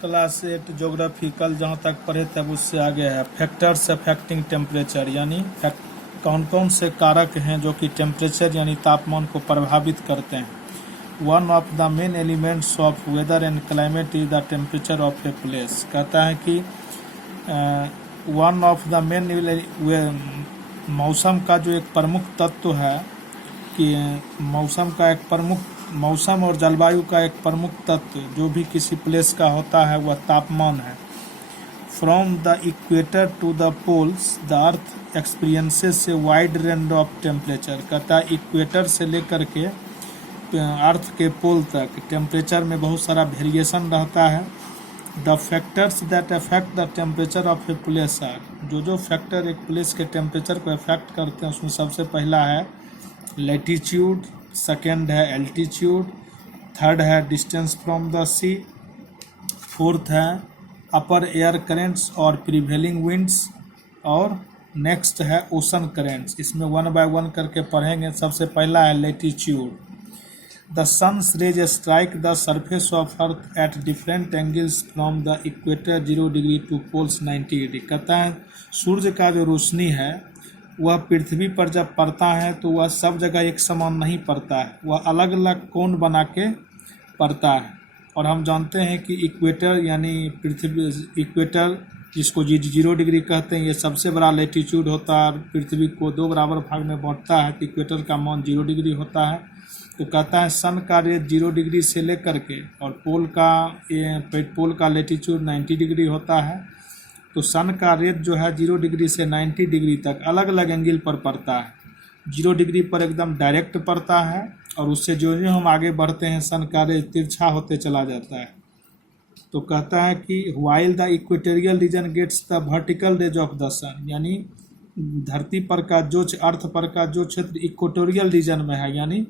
Class 8 geography कल जहाँ तक पढ़े थे अब उससे आगे है फैक्टर्स अफेक्टिंग टेम्परेचर, यानी कौन कौन से कारक हैं जो कि टेम्परेचर यानी तापमान को प्रभावित करते हैं। One of the main elements of weather and climate is the temperature of a place. कहता है कि वन ऑफ द मेन मौसम का जो एक प्रमुख तत्व है कि मौसम और जलवायु का एक प्रमुख तत्व जो भी किसी प्लेस का होता है वह तापमान है। From the equator to the poles the earth experiences a wide range of temperature. कहता है इक्वेटर से लेकर के अर्थ के पोल तक टेम्परेचर में बहुत सारा वेरिएशन रहता है। The factors that affect the temperature of a place are, जो फैक्टर एक प्लेस के टेम्परेचर को अफेक्ट करते हैं उसमें सबसे पहला है लैटिट्यूड, सेकेंड है एल्टीट्यूड, थर्ड है distance from the sea, fourth है अपर एयर करेंट्स और प्रिवेलिंग विंड्स, और नेक्स्ट है ओशन करेंट्स। इसमें वन बाय वन करके पढ़ेंगे। सबसे पहला है latitude. The sun's rays strike the surface of earth at different angles from the equator 0 degree to poles 90 degree. कहता है सूर्य का जो रोशनी है वह पृथ्वी पर जब पड़ता है तो वह सब जगह एक समान नहीं पड़ता है, वह अलग अलग कोण बना के पड़ता है। और हम जानते हैं कि इक्वेटर यानी इक्वेटर जिसको 0 डिग्री कहते हैं, ये सबसे बड़ा लैटिट्यूड होता है। पृथ्वी को 2 बराबर भाग में बांटता है तो इक्वेटर का मान 0 डिग्री होता है। तो कहता है सन का रेज 0 डिग्री से लेकर के और पोल का लैटिट्यूड 90 डिग्री होता है। तो सन का रेज जो है 0 डिग्री से 90 डिग्री तक अलग अलग एंगल पर पड़ता है। 0 डिग्री पर एकदम डायरेक्ट पड़ता है और उससे जो हम आगे बढ़ते हैं सन का रेज तिरछा होते चला जाता है। तो कहता है कि while the equatorial region gets the vertical rays of the sun, यानी धरती पर का जो अर्थ पर का जो क्षेत्र इक्वेटोरियल रीजन में है यानी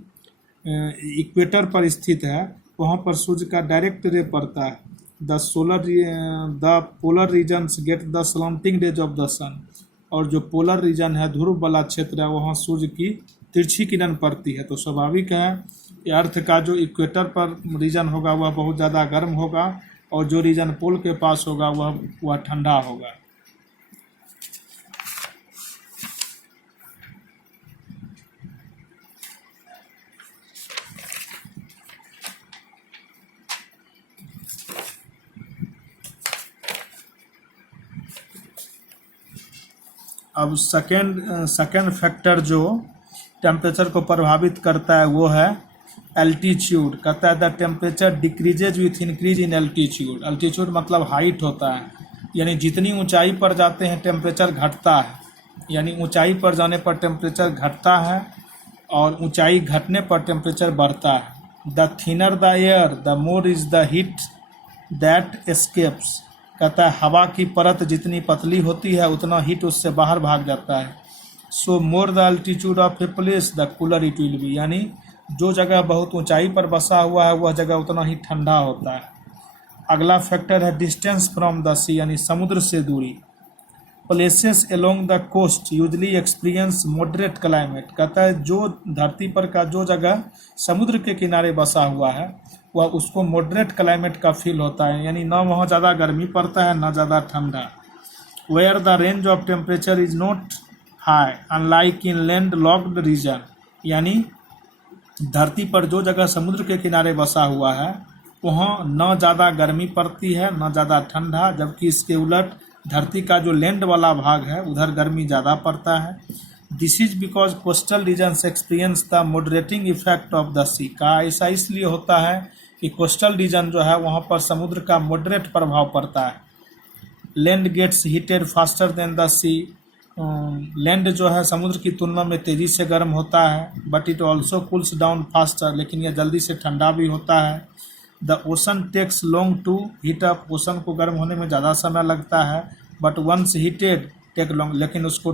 इक्वेटर पर स्थित है वहाँ पर सूर्य का डायरेक्ट रे पड़ता है। The polar regions get the slanting rays of the sun, और जो पोलर रीजन है ध्रुव वाला क्षेत्र है वहाँ सूर्य की तिरछी किरण पड़ती है। तो स्वाभाविक है कि अर्थ का जो इक्वेटर पर रीजन होगा वह बहुत ज़्यादा गर्म होगा और जो रीजन पोल के पास होगा वह ठंडा होगा। अब सेकेंड फैक्टर जो टेम्परेचर को प्रभावित करता है वो है एल्टीट्यूड। कहता है the temperature decreases with increase in altitude. Altitude मतलब हाइट होता है, यानी जितनी ऊंचाई पर जाते हैं टेम्परेचर घटता है, यानी ऊंचाई पर जाने पर टेम्परेचर घटता है और ऊंचाई घटने पर टेम्परेचर बढ़ता है। The thinner the air the more is the heat that escapes. कहता है हवा की परत जितनी पतली होती है उतना हीट उससे बाहर भाग जाता है। So more the altitude of a place the cooler it will be, यानी जो जगह बहुत ऊंचाई पर बसा हुआ है वह जगह उतना ही ठंडा होता है। अगला फैक्टर है डिस्टेंस फ्रॉम द सी, यानी समुद्र से दूरी। Places along the coast usually experience moderate climate. कहता है जो धरती पर का जो जगह समुद्र के किनारे बसा हुआ है वह उसको मॉडरेट क्लाइमेट का फील होता है, यानी ना वहाँ ज़्यादा गर्मी पड़ता है ना ज़्यादा ठंडा। Where the range of temperature is not high unlike in land locked region, यानी धरती पर जो जगह समुद्र के किनारे बसा हुआ है वहाँ न ज़्यादा गर्मी पड़ती है न ज़्यादा ठंडा, जबकि इसके उलट धरती का जो लैंड वाला भाग है उधर गर्मी ज़्यादा पड़ता है। This is because coastal regions experience the moderating effect of the sea. का ऐसा इसलिए होता है कि कोस्टल रीजन जो है वहाँ पर समुद्र का मॉडरेट प्रभाव पड़ता है। Land gets heated faster than the sea. Land जो है समुद्र की तुलना में तेज़ी से गर्म होता है, but it also cools down faster, लेकिन यह जल्दी से ठंडा भी होता है। The ocean takes long to heat up. Ocean को गर्म होने में ज़्यादा समय लगता है, but once heated take long, लेकिन उसको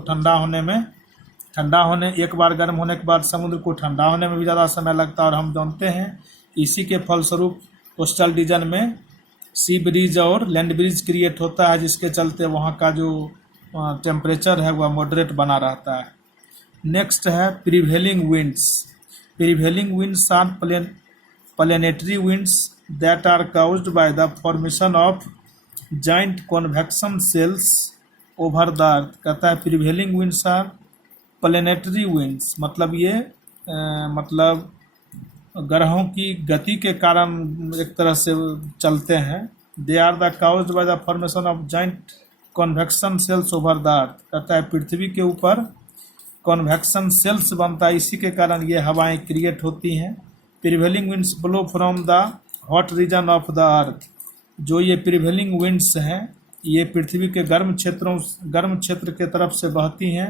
एक बार गर्म होने के बाद समुद्र को ठंडा होने में भी ज़्यादा समय लगता है। और हम जानते हैं इसी के फलस्वरूप कोस्टल रीजन में सी ब्रिज और लैंड ब्रिज क्रिएट होता है, जिसके चलते वहाँ का जो टेम्परेचर है वह मॉडरेट बना रहता है। नेक्स्ट है prevailing winds. Prevailing winds are planetary winds that are caused by the formation of giant convection cells over the earth। कहता है prevailing winds are planetary winds, मतलब ये मतलब ग्रहों की गति के कारण एक तरह से चलते हैं। They are the caused by the formation of giant convection cells over the earth. कहता है पृथ्वी के ऊपर कन्वेक्शन सेल्स बनता है, इसी के कारण ये हवाएं क्रिएट होती हैं। Prevailing winds blow from the hot reason of the earth. जो ये प्रिवेलिंग विंड्स हैं ये पृथ्वी के गर्म क्षेत्र के तरफ से बहती हैं।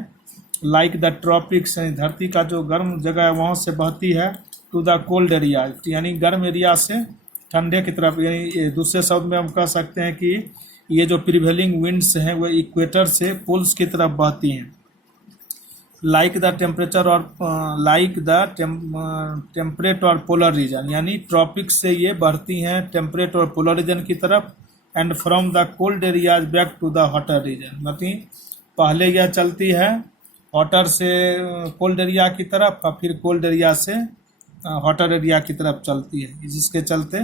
लाइक द ट्रॉपिक्स, यानी धरती का जो गर्म जगह है वहाँ से बहती है। टू द कोल्ड एरिया, यानी गर्म एरिया से ठंडे की तरफ, यानी दूसरे शब्द में हम कह सकते हैं कि ये जो प्रिवेलिंग विंड्स हैं वो इक्वेटर से पोल्स की तरफ बहती हैं। लाइक द टेम्परेचर और टेम्परेट और पोलर रीजन, यानी ट्रॉपिक्स से ये बढ़ती हैं टेम्परेट और पोलर रीजन की तरफ। And from the cold areas back to the hotter region, मतलब पहले यह चलती है हॉटर से कोल्ड एरिया की तरफ और फिर कोल्ड एरिया से हॉटर एरिया की तरफ चलती है, जिसके चलते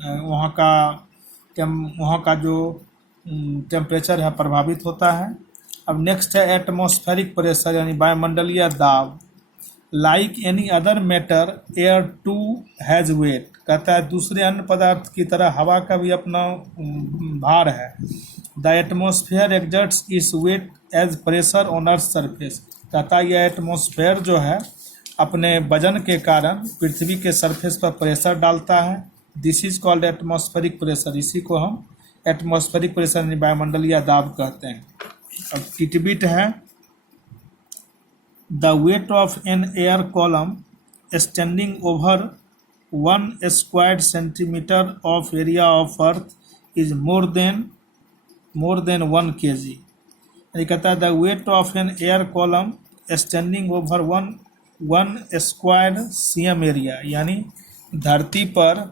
वहाँ का जो टेम्परेचर है प्रभावित होता है। अब नेक्स्ट है एटमॉस्फेरिक प्रेशर, यानी वायुमंडलीय दाब। Like any other matter air too has weight. कहता है दूसरे अन्य पदार्थ की तरह हवा का भी अपना भार है। The atmosphere exerts this weight as pressure on earth surface. कहता है यह एटमॉस्फेयर जो है अपने वजन के कारण पृथ्वी के सरफेस पर प्रेशर डालता है। This is called atmospheric pressure. इसी को हम एटमॉस्फेरिक प्रेशर यानी वायुमंडलीय दाब कहते हैं। अब टिटबिट है, the weight of an air column standing over 1 square centimetre of area of earth is more than 1 kg। यानी कहता है the weight of an air column standing over 1 square cm area, यानी धरती पर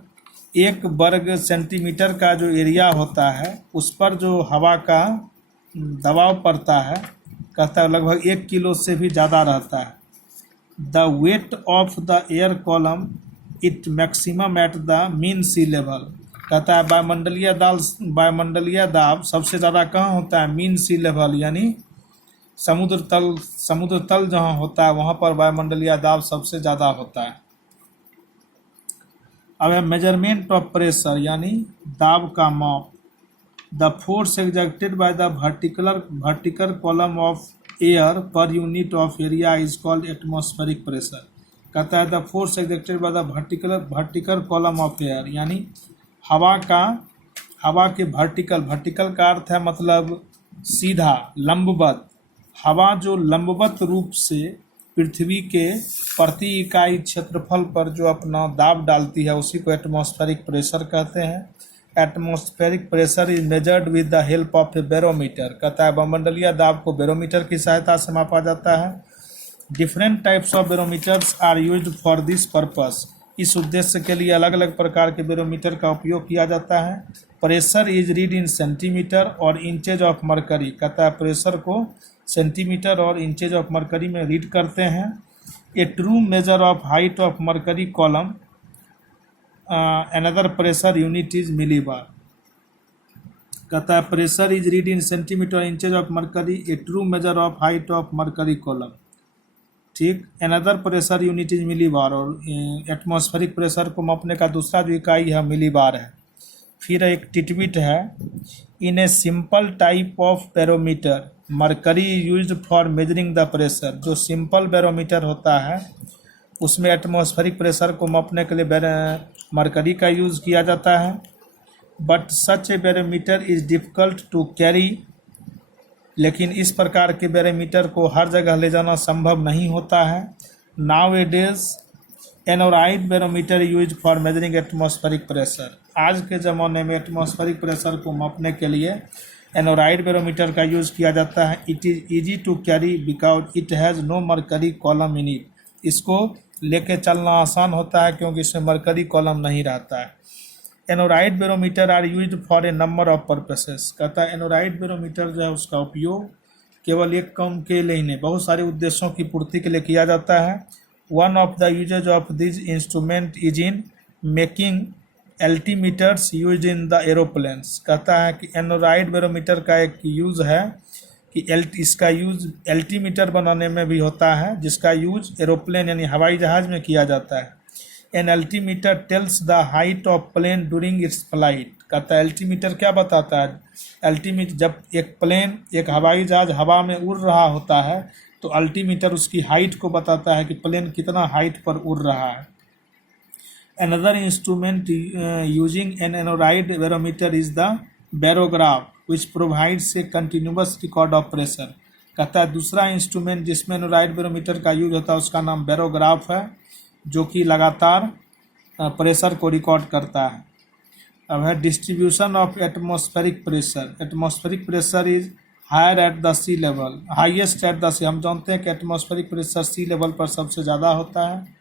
1 वर्ग सेंटीमीटर का जो एरिया होता है उस पर जो हवा का दबाव पड़ता है, कहता है लगभग 1 किलो से भी ज़्यादा रहता है। The weight of the air column it maximum at the mean sea level. कहता है वायुमंडलीय दाब सबसे ज़्यादा कहाँ होता है? मीन सी लेवल, यानी समुद्र तल जहाँ होता है वहाँ पर वायुमंडलीय दाब सबसे ज़्यादा होता है। अब है मेजरमेंट ऑफ प्रेशर, यानी दाब का माप। The force exerted by the vertical column of air per unit of area is called atmospheric pressure. कहता है the force exerted by the vertical column of air, यानी हवा के वर्टिकल का अर्थ है मतलब सीधा, लंबवत। हवा जो लंबवत रूप से पृथ्वी के प्रति इकाई क्षेत्रफल पर जो अपना दाब डालती है उसी को एटमॉस्फेरिक प्रेशर कहते हैं। Atmospheric pressure is measured with the help of A barometer. कहता है वायुमंडलीय दाब को बैरोमीटर की सहायता से मापा जाता है। Different types of barometers are used for this purpose. इस उद्देश्य के लिए अलग अलग प्रकार के बैरोमीटर का उपयोग किया जाता है। Pressure is read in centimetre और इंचेज ऑफ मरकरी। कहता है प्रेशर को सेंटीमीटर और इंचेज ऑफ मरकरी में रीड करते हैं। A true measure of height of mercury column another pressure unit is millibar. कहता है pressure is read in centimetre inches of mercury, a true measure of height of mercury column. ठीक, another pressure unit is millibar, और atmospheric pressure को मापने का दूसरा जो इकाई है मिलीबार है। फिर एक टिटबिट है, in a simple type of barometer mercury used for measuring the pressure. जो सिंपल बैरोमीटर होता है उसमें एटमॉस्फेरिक प्रेशर को मापने के लिए मरकरी का यूज़ किया जाता है। But such a barometer is difficult to carry. लेकिन इस प्रकार के बैरोमीटर को हर जगह ले जाना संभव नहीं होता है। Nowadays aneroid barometer use for measuring atmospheric pressure. आज के ज़माने में एटमॉस्फेरिक प्रेशर को मापने के लिए एनोराइड बैरोमीटर का यूज़ किया जाता है। It is easy to carry because it has no mercury column in it. इसको लेके चलना आसान होता है क्योंकि इसमें मरकरी कॉलम नहीं रहता है। Aneroid barometer are used for a number of purposes. कहता है एनोराइड बैरोमीटर जो है उसका उपयोग केवल एक काम के लिए ही नहीं, बहुत सारे उद्देश्यों की पूर्ति के लिए किया जाता है। One of the usages of this instrument is in making altimeters use in the aeroplanes. कहता है कि एनोराइड बैरोमीटर का एक यूज़ है कि इसका यूज़ एल्टीमीटर बनाने में भी होता है, जिसका यूज एरोप्लेन यानी हवाई जहाज़ में किया जाता है। An altimeter tells the height of plane during its flight. कहता है एल्टीमीटर क्या बताता है? एल्टीमीटर, जब एक प्लेन, एक हवाई जहाज हवा में उड़ रहा होता है तो अल्टीमीटर उसकी हाइट को बताता है कि प्लेन कितना हाइट पर उड़ रहा है। Another instrument using an aneroid barometer is the barograph, which provides a continuous record of pressure। कहता है दूसरा इंस्ट्रूमेंट जिसमें एनोराइड बैरोमीटर का यूज होता है उसका नाम बैरोग्राफ है, जो कि लगातार प्रेशर को रिकॉर्ड करता है। अब है distribution of atmospheric pressure. Atmospheric pressure is higher at the sea level, highest at the sea. हम जानते हैं कि एटमॉस्फेरिक प्रेशर सी लेवल पर सबसे ज़्यादा होता है।